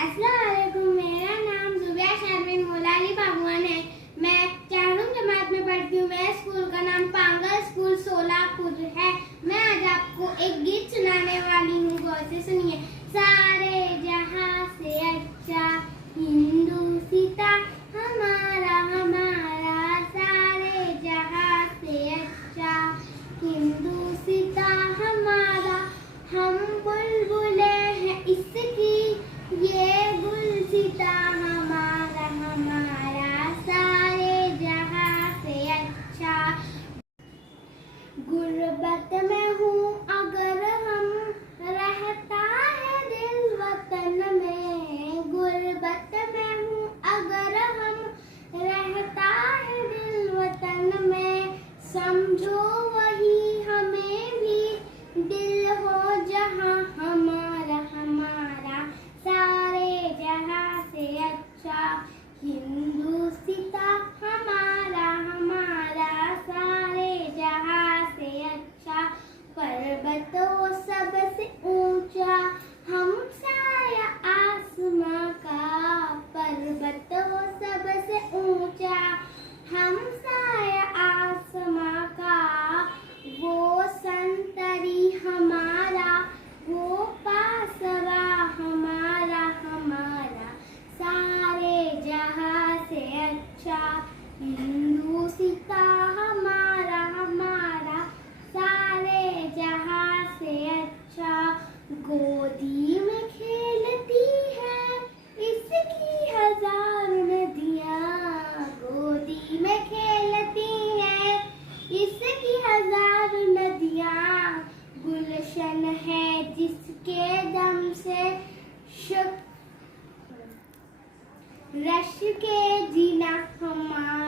अस्सलाम वालेकुम। मेरा नाम जुबिया शर्मिन मोलाली बागवान है। मैं 4वीं जमात में पढ़ती हूँ। मेरे स्कूल का नाम पांगल स्कूल सोलापुर है। मैं आज आपको एक गीत सुनाने वाली हूँ, गौर से सुनिए। सारे जहां से अच्छा हिंदुस्तां हमारा हमारा, सारे जहां से अच्छा हिंदुस्तां हमारा। हम बुलबुले हैं इसकी, ये गुलसिता हमारा हमारा, सारे जहां से अच्छा। गुर्बत में हूँ अगर हम, रहता है दिल वतन में। गुर्बत में हूँ अगर हम, रहता है दिल वतन में। समझो वही हमें भी दिल हो जहाँ हमारा हमारा, सारे जहां से अच्छा हिंदुस्तां हमारा हमारा, सारे जहां से अच्छा। पर्वतों सबसे ऊंचा हम साया आसमां का, पर्वतों सबसे ऊंचा हम साया आसमां का। वो संतरी हमारा, वो पासवा हमारा हमारा, सारे जहां से अच्छा हिंदुस्तां हमारा हमारा, सारे जहां से अच्छा। गोदी में खेलती है इसकी हजार नदियाँ, गोदी में खेलती है इसकी हजार नदियाँ। गुलशन है जिसके दम से रश के जीना हमारा।